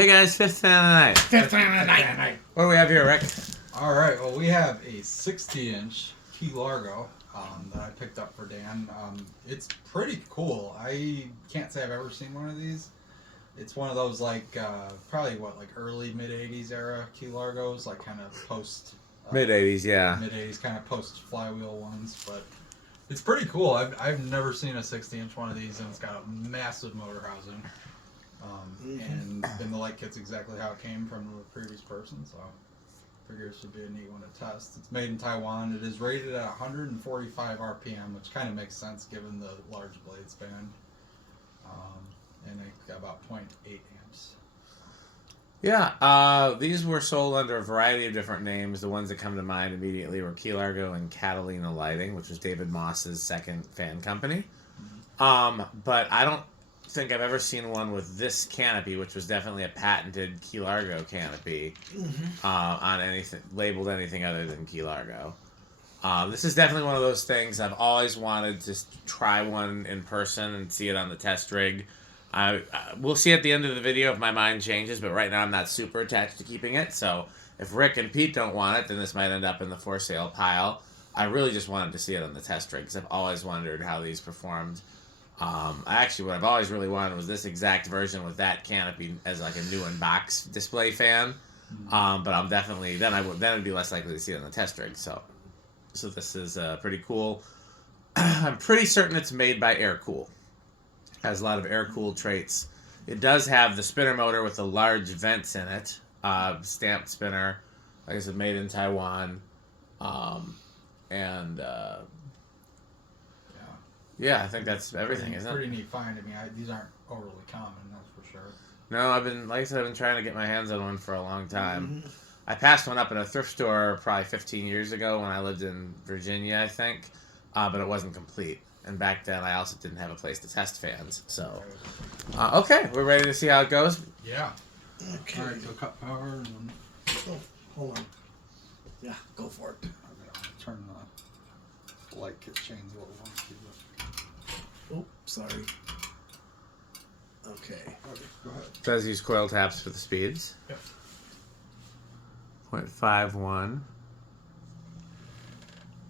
Hey guys, fifth fan of the night. Fifth fan of the night. What do we have here, Rick? All right, well, we have a 60-inch Key Largo that I picked up for Dan. It's pretty cool. I can't say I've ever seen one of these. It's one of those probably early mid-'80s era Key Largos, like kind of post Mid-'80s, yeah. Mid-'80s kind of post flywheel ones, but it's pretty cool. I've never seen a 60-inch one of these, and it's got a massive motor housing. And the light kit's exactly how it came from the previous person, so I figure it should be a neat one to test. It's made in Taiwan. It is rated at 145 RPM, which kind of makes sense given the large blade span. And it's got about 0.8 amps. Yeah, these were sold under a variety of different names. The ones that come to mind immediately were Key Largo and Catalina Lighting, which was David Moss's second fan company. But I don't think I've ever seen one with this canopy, which was definitely a patented Key Largo canopy, on anything labeled anything other than Key Largo. This is definitely one of those things I've always wanted to try one in person and see it on the test rig. We'll see at the end of the video if my mind changes, but right now I'm not super attached to keeping it, so if Rick and Pete don't want it, then this might end up in the for sale pile. I really just wanted to see it on the test rig because I've always wondered how these performed. Actually, what I've always really wanted was this exact version with that canopy as like a new in-box display fan. But I'm definitely then it'd be less likely to see it on the test rig. So this is pretty cool. I'm pretty certain it's made by Air-Cool. Has a lot of Air-Cool traits. It does have the spinner motor with the large vents in it. Stamped spinner, like I said, made in Taiwan. Yeah, I think that's everything, isn't it? Pretty neat find. I mean, these aren't overly common, that's for sure. No, I've been trying to get my hands on one for a long time. I passed one up in a thrift store probably 15 years ago when I lived in Virginia, I think, but it wasn't complete. And back then, I also didn't have a place to test fans. So, okay, we're ready to see how it goes. Yeah. Okay. All right, so cut power and then Oh, hold on. Yeah, go for it. I'll turn the light kit chains a little more. Oh, sorry. Okay. Okay, go ahead. It does use coil taps for the speeds. Yep. 0.51.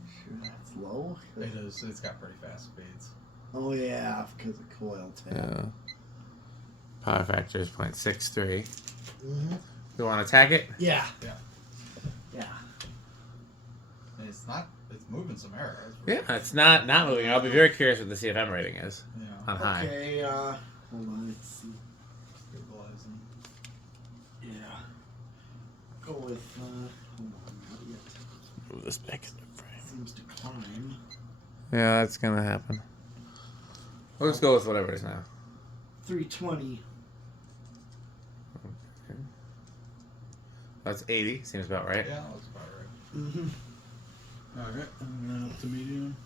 Sure, that's low. It is. It's got pretty fast speeds. Oh yeah, because of coil tap. Yeah. Power factor is 0.63. You want to tag it? Yeah. Yeah. Yeah. And it's moving some air. Yeah, it's not moving. I'll be very curious what the CFM rating is Yeah. on high. Okay. Hold on. Let's see. Stabilizing. Yeah. Go with. Hold on. Not yet. Move this back. Seems to climb. Yeah, that's gonna happen. Let's go with whatever it is now. 320. Okay. That's 80. Seems about right. Yeah, that looks about right. Alright, and then up to medium.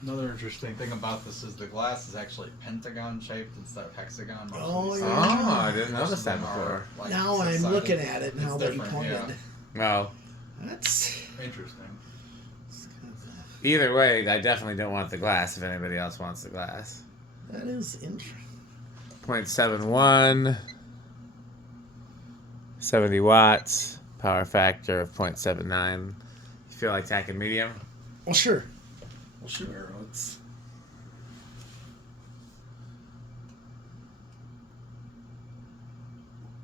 Another interesting thing about this is the glass is actually pentagon shaped instead of hexagon. Most Oh, of these yeah. things. Oh, I didn't Most notice of that them are, before. like, Now I'm six-sided. looking at it now It's that you different, pointed. Well, That's. Interesting. either way, I definitely don't want the glass if anybody else wants the glass. That is interesting. 0.71. 70 watts. Power factor of 0.79. You feel like tacking medium? Well, sure. Well, sure. Let's.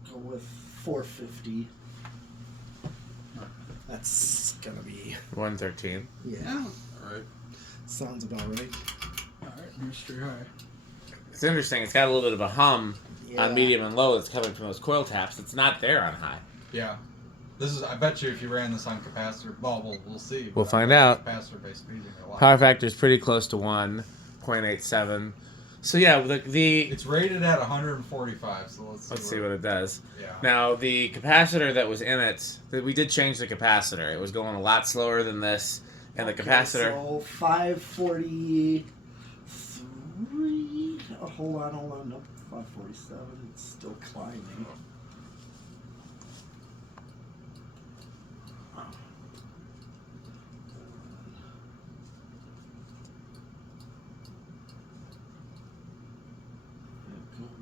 Go with 450. That's gonna be. 113. Yeah. Alright. Sounds about right. Alright, mystery high. It's interesting. It's got a little bit of a hum Yeah. on medium and low that's coming from those coil taps. It's not there on high. Yeah. This is, I bet you if you ran this on capacitor, well, we'll see. We'll but find I bet out. Capacitor based speeds are a lot. Power factor is pretty close to 1. 0.87. So yeah, the It's rated at 145, so let's see what it does. Yeah. Now, the capacitor that was in it, we did change the capacitor. It was going a lot slower than this, and the capacitor... So 543. Oh, hold on. Nope. 547. It's still climbing.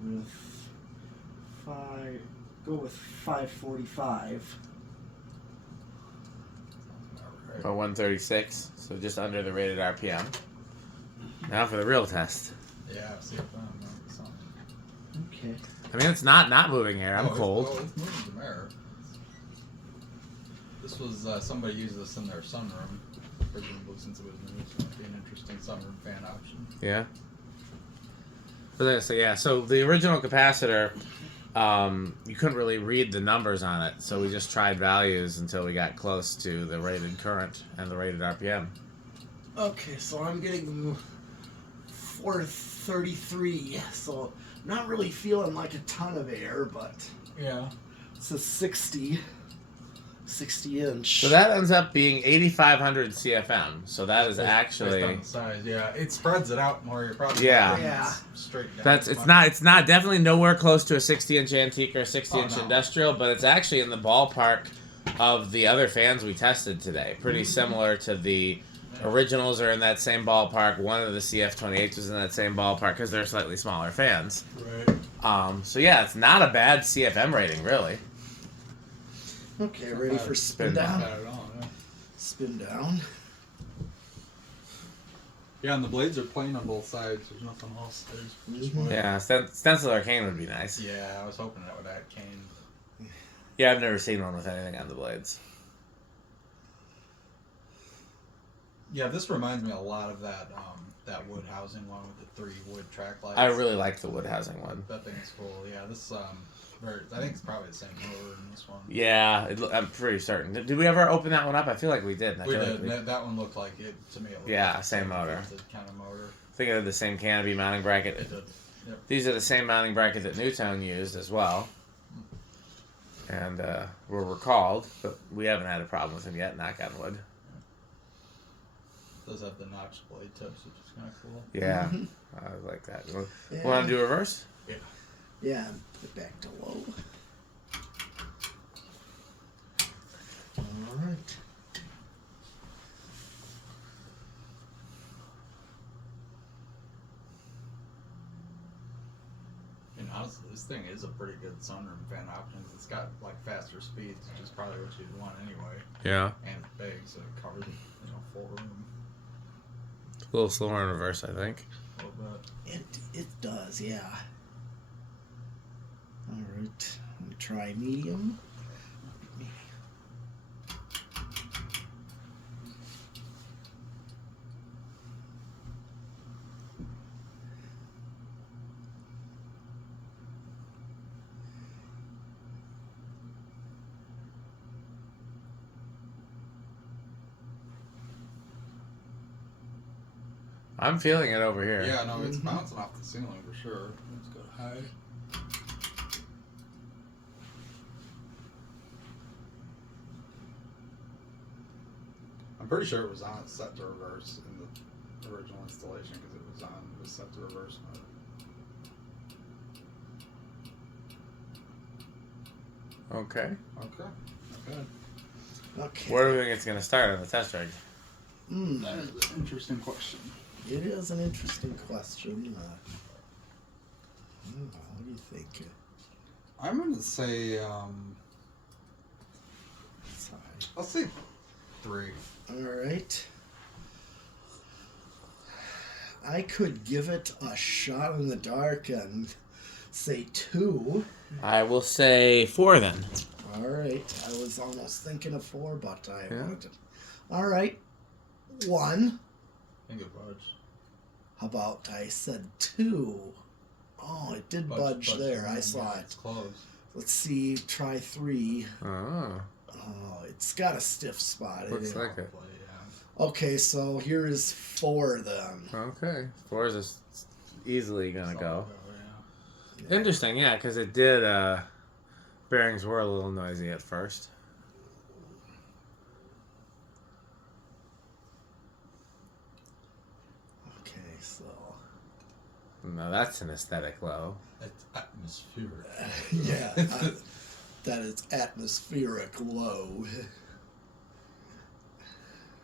with go with 545. Or 136, so just under the rated RPM. Now for the real test. Yeah, see if something. Okay. I mean, it's not moving air. I'm cold. It's moving some air. This was somebody used this in their sunroom, presumably since it was new. So it might be an interesting sunroom fan option. Yeah. So yeah, so the original capacitor, you couldn't really read the numbers on it, so we just tried values until we got close to the rated current and the rated RPM. Okay, so I'm getting 433, so not really feeling like a ton of air, but Yeah. it's a 60 inch. So that ends up being 8,500 CFM. So that is Based actually on the size. Yeah, it spreads it out more. You're probably Yeah. Yeah. straight down. it's not definitely nowhere close to a 60-inch antique or a 60-inch no. industrial, but it's actually in the ballpark of the other fans we tested today. Pretty similar to the originals are in that same ballpark. One of the CF28s was in that same ballpark because they're slightly smaller fans. Right. So yeah, it's not a bad CFM rating, really. Okay, ready for spin Spin down? Not at all, yeah. Spin down. Yeah, and the blades are plain on both sides. There's nothing else. There's just wood. Yeah, stencil arcane would be nice. Yeah, I was hoping that would add cane. Yeah, I've never seen one with anything on the blades. Yeah, this reminds me a lot of that wood housing one with the 3 wood track lights. I really like the wood housing one. That thing is cool. Yeah, this I think it's probably the same motor in this one. Yeah, I'm pretty certain. Did we ever open that one up? I feel like we did. I We feel did. Like That one looked like it to me. It looked Yeah, like same a motor. kind of motor. I think it had the same canopy mounting bracket. It did. Yep. These are the same mounting bracket that Newtown used as well. And were recalled, but we haven't had a problem with them yet, knock on wood. Does have the notched blade tips, which is kind of cool. Yeah, I like that. Yeah. Want to do reverse? Yeah. Yeah, put back to low. Alright. And honestly, this thing is a pretty good sunroom fan option. It's got like faster speeds, which is probably what you'd want anyway. Yeah. And it's big, so it covers full room A little slower in reverse, I think. a little bit. It does, yeah. Alright, let me try medium. I'm feeling it over here. Yeah, no, it's bouncing off the ceiling for sure. Let's go high. I'm pretty sure it was on set to reverse in the original installation because it was set to reverse mode. Okay. Okay. Okay. Okay. Where do we think it's going to start on the test rig? That is an interesting question. It is an interesting question. What do you think? I'm going to say, Sorry. I'll say 3. Alright. I could give it a shot in the dark and say 2. I will say 4 then. Alright. I was almost thinking of 4, but I Yeah. wanted to. Alright. 1. I think it budged. How about I said 2? Oh, it did budge there. I saw It's it. close. Let's see. Try 3. Oh, Oh, it's got a stiff spot. looks like it. Probably, yeah. Okay, so here is 4 then. Okay. 4 is just easily going to go. Yeah. Interesting, yeah, because it did, bearings were a little noisy at first. Okay, so. No, that's an aesthetic low. It's atmospheric. Yeah, that is atmospheric low.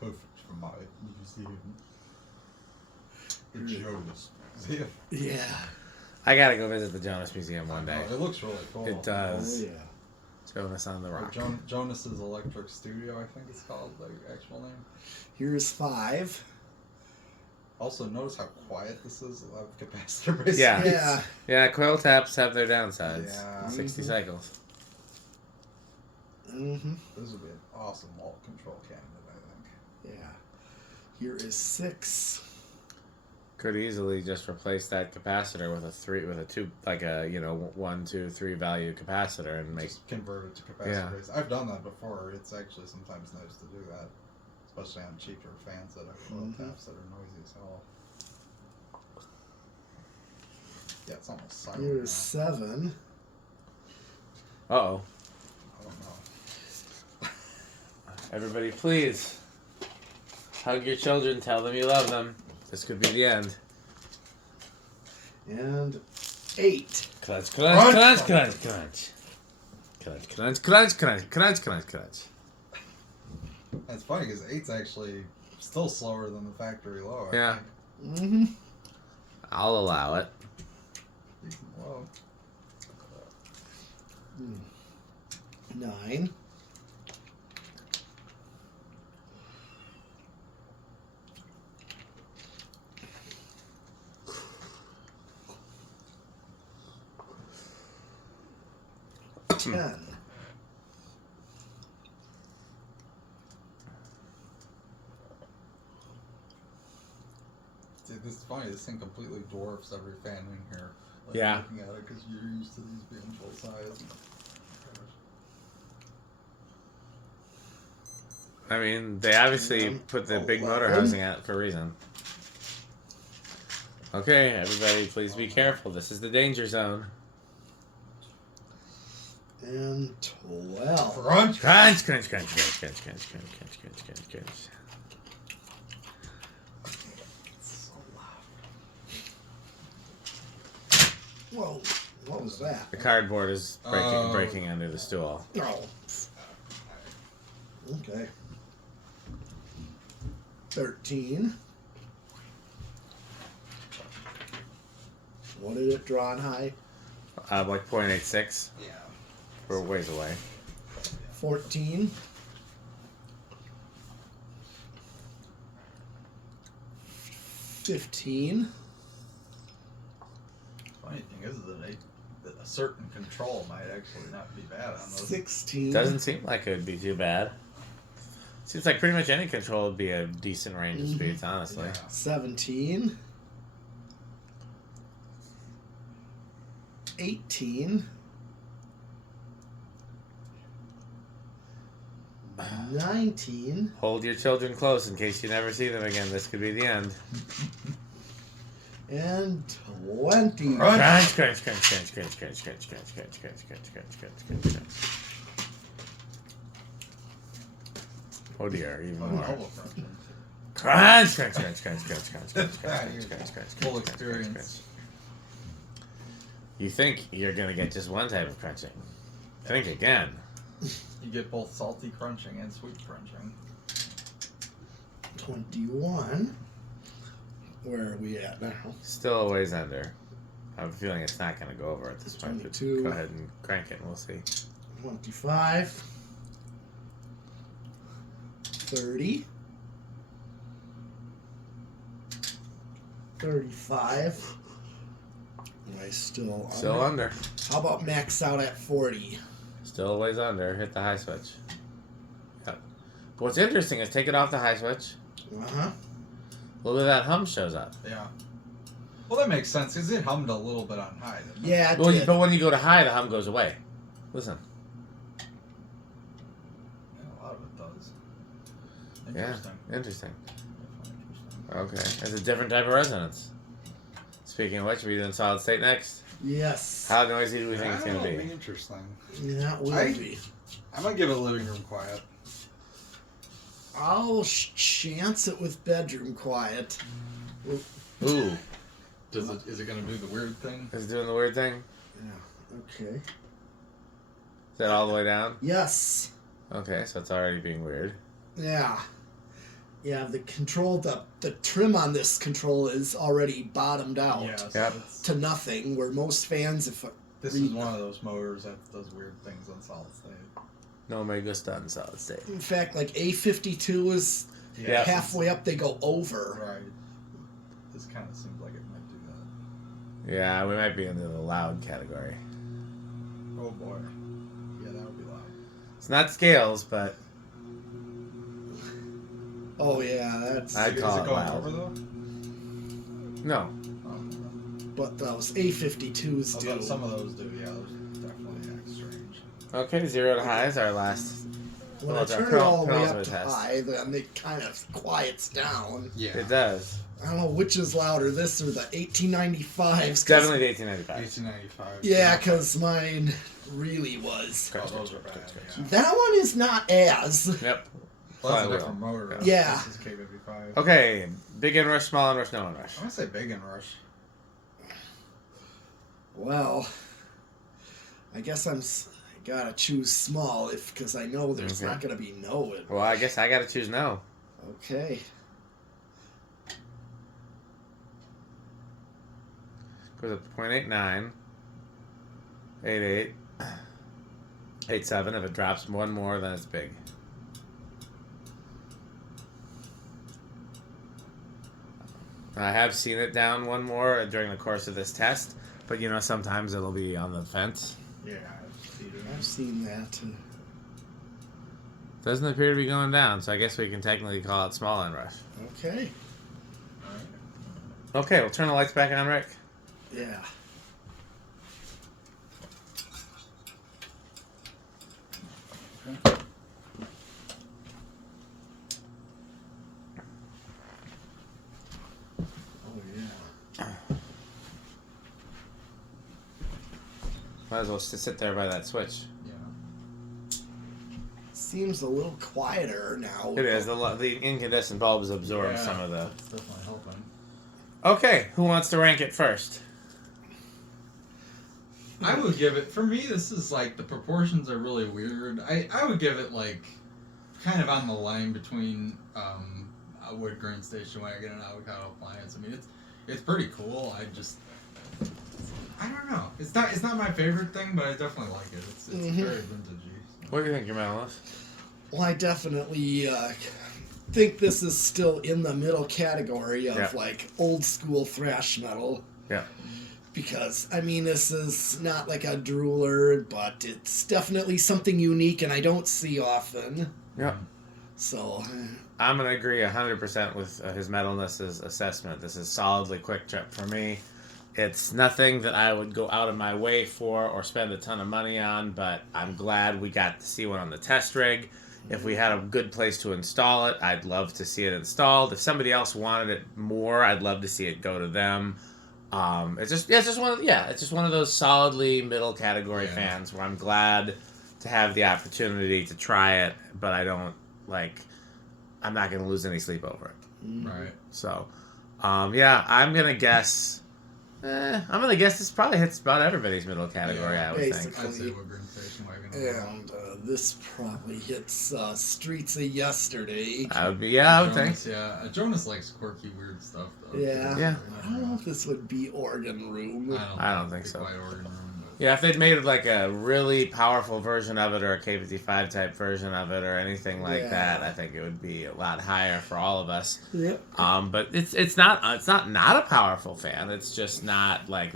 Perfect for my museum. It shows. See? Yeah. I gotta go visit the Jonas Museum one day. It looks really cool. It does. Oh, yeah. Jonas on the Or Rock. Jonas's Electric Studio, I think it's called, the actual name. Here's 5. Also, notice how quiet this is. A lot of capacitor based. Yeah. Yeah. Yeah, coil taps have their downsides. Yeah. 60 cycles. Mm-hmm. This would be an awesome wall control cabinet, I think. Yeah. Here is 6. Could easily just replace that capacitor with a 2, like a 1, 2, 3 value capacitor and make. Just convert it to capacitor Yeah. based. I've done that before. It's actually sometimes nice to do that, especially on cheaper fans that have coil taps that are noisy as hell. Yeah, it's almost silent Here's now. 7. Uh-oh. I don't know. Everybody, please hug your children. Tell them you love them. This could be the end. And 8. Crunch, crunch, crunch, crunch, crunch. Crunch, crunch, crunch, crunch, crunch, crunch, crunch. That's funny because 8's actually still slower than the factory low. Yeah. Mm-hmm. I'll allow it. Well, 9. 10. dude, this is funny. This thing completely dwarfs every fan in here. Like, Yeah. Looking at it because you're used to these being full size. I mean, they obviously And put the big 11. motor housing out for a reason. Okay, everybody, please be careful. This is the danger zone. And 12. Crunch. Crunch, crunch, crunch, crunch, crunch, crunch, crunch, crunch, crunch, crunch, crunch. So loud. Whoa. What was that? The cardboard is Oh. breaking under the stool. Oh. Okay. 13. What did it draw on high? Like 0.86. Yeah. We're ways away. 14. 15. Funny thing is that a certain control might actually not be bad on those. 16. Doesn't seem like it would be too bad. Seems like pretty much any control would be a decent range of speeds, honestly. Yeah. 17. 18. 19. Hold your children close in case you never see them again. This could be the end. And 20. Crunch, crunch, crunch, crunch, crunch, crunch, crunch, crunch, crunch, crunch, crunch, crunch, crunch, crunch, crunch. Oh dear, even more. Double crunching. Crunch, crunch, crunch, crunch, crunch, crunch, crunch, crunch, crunch, crunch, Full crunch, experience. crunch. You think you're gonna get just one type of crunching. Think again. You get both salty crunching and sweet crunching. 21. Where are we at now? Still a ways under. I have a feeling it's not gonna go over at this point. But 22. go ahead and crank it and we'll see. 25. 30. 35. Am I still Still under. How about max out at 40? Still a ways under. Hit the high switch. Yep. But what's interesting is take it off the high switch. Uh-huh. A little bit of that hum shows up. Yeah. Well, that makes sense because it hummed a little bit on high. Didn't it? Yeah, it Well, did. but when you go to high, the hum goes away. Listen. Yeah, a lot of it does. Yeah. Interesting. Interesting. Definitely interesting. Okay. It's a different type of resonance. Speaking of which, are we doing solid state next? Yes. How noisy do we think it's going to That'll be? interesting. Yeah, it will I- be. I'm gonna give it living room quiet. I'll chance it with bedroom quiet. Ooh. Is it gonna do the weird thing? Is it doing the weird thing? Yeah. Okay. Is that all the way down? Yes. Okay, so it's already being weird. Yeah. Yeah, the control, the trim on this control is already bottomed out Yeah, so Yep. to nothing, where most fans, if this is one of those motors that does weird things on solid state. No me gusta in solid state. in fact, like A52 is Yeah. halfway up, they go over. Right. This kind of seems like it might do that. Yeah, we might be into the loud category. Oh boy. Yeah, that would be loud. It's not scales, but Oh yeah, that's. I'd Is call it it going loud. over though? no. But those A52s Although do. some of those do, yeah, those definitely act strange. Okay, 0 to high is our last. When Well, I it's our turn it all the way penultimate up to test. high, then it kind of quiets down. Yeah. It does. I don't know which is louder, this or the 1895s. It's definitely the 1895. 1895. Yeah, because mine really was. Oh, those are bad. Yeah. That one is not as. Yep. Well, that's a Flywheel. different motor. though. Yeah. This is K55. Okay, big inrush, small inrush, no inrush. I'm gonna say big inrush. Well, I guess I gotta choose small because I know there's Okay. not gonna be no. Well, I guess I gotta choose no. Okay. Goes up to 0.89, 88, 87. If it drops one more, then it's big. I have seen it down one more during the course of this test, but you know, sometimes it'll be on the fence. Yeah, I've seen it. I've seen that. Doesn't appear to be going down, so I guess we can technically call it small inrush. Okay. Alright. Okay, we'll turn the lights back on, Rick. Yeah. Oh yeah. Might as well just sit there by that switch. Yeah. Seems a little quieter now. It is. The incandescent bulbs absorb Yeah. some of the... It's definitely helping. Okay, who wants to rank it first? I would give it, for me, this is like, the proportions are really weird. I would give it like, kind of on the line between a wood grain station wagon and avocado appliance. I mean, it's pretty cool. I don't know. It's not my favorite thing, but I definitely like it. It's very vintagey. What do you think, your medalist? Well, I definitely think this is still in the middle category of Yeah. like old school thrash metal. Yeah. Because, I mean, this is not like a drooler, but it's definitely something unique and I don't see often. Yeah. So, I'm going to agree 100% with his metalness's assessment. This is solidly Quick Trip for me. It's nothing that I would go out of my way for or spend a ton of money on, but I'm glad we got to see one on the test rig. If we had a good place to install it, I'd love to see it installed. If somebody else wanted it more, I'd love to see it go to them. It's just one of those solidly middle category fans where I'm glad to have the opportunity to try it, but I'm not going to lose any sleep over it. Right. So, I'm gonna guess. This probably hits about everybody's middle category. Yeah, I would basically. think. I'd say wood grain station wagon. and this probably hits Streets of Yesterday. I would be. I would think. Jonas, yeah. Jonas likes quirky, weird stuff, though. Yeah. Yeah. I don't know if this would be Organ Room. I don't think it'd be so. quite organ room, but Yeah, if they'd made like a really powerful version of it or a K55 type version of it or anything like Yeah. that, I think it would be a lot higher for all of us. Yep. But it's not a powerful fan. It's just not like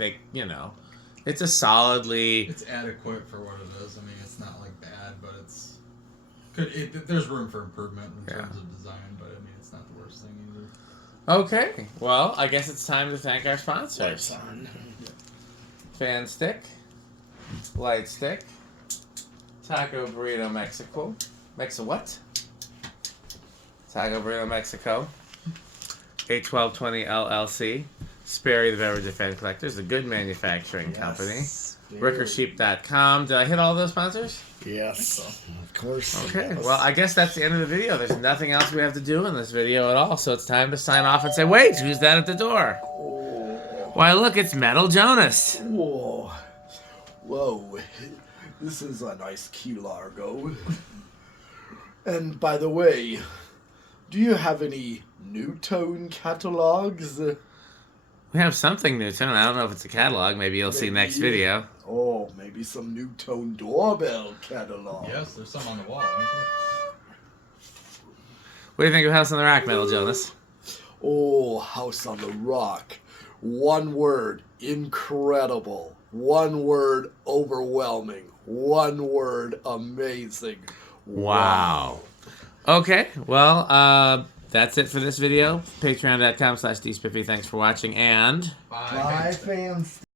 it's a solidly. it's adequate for what it is. I mean, it's not like bad, but it's good. There's room for improvement in terms of design, but I mean, it's not the worst thing either. Okay, well, I guess it's time to thank our sponsors. Lights on. Fan Stick, Light Stick, Taco Burrito Mexico. What? Taco Burrito Mexico, 81220 LLC, Sperry the Beverage and Fan Collectors, a good manufacturing company, Yes. RickerSheep.com. Did I hit all those sponsors? Yes. Of course. Okay, Yes. well, I guess that's the end of the video. There's nothing else we have to do in this video at all, so it's time to sign off and say, wait, who's that at the door? Why, look, it's Metal Jonas. Whoa. Whoa. This is a nice key Largo. And by the way, Do you have any new tone catalogs? We have something new too. I don't know if it's a catalog. Maybe you'll see next video. Oh, maybe some new tone doorbell catalog. Yes, there's some on the wall. Aren't there? What do you think of House on the Rock, Metal Jonas? Oh, House on the Rock. One word, incredible. One word, overwhelming. One word, amazing. Wow. Okay, well, that's it for this video. Patreon.com/dspiffy. Thanks for watching, and... Bye. Bye, fans.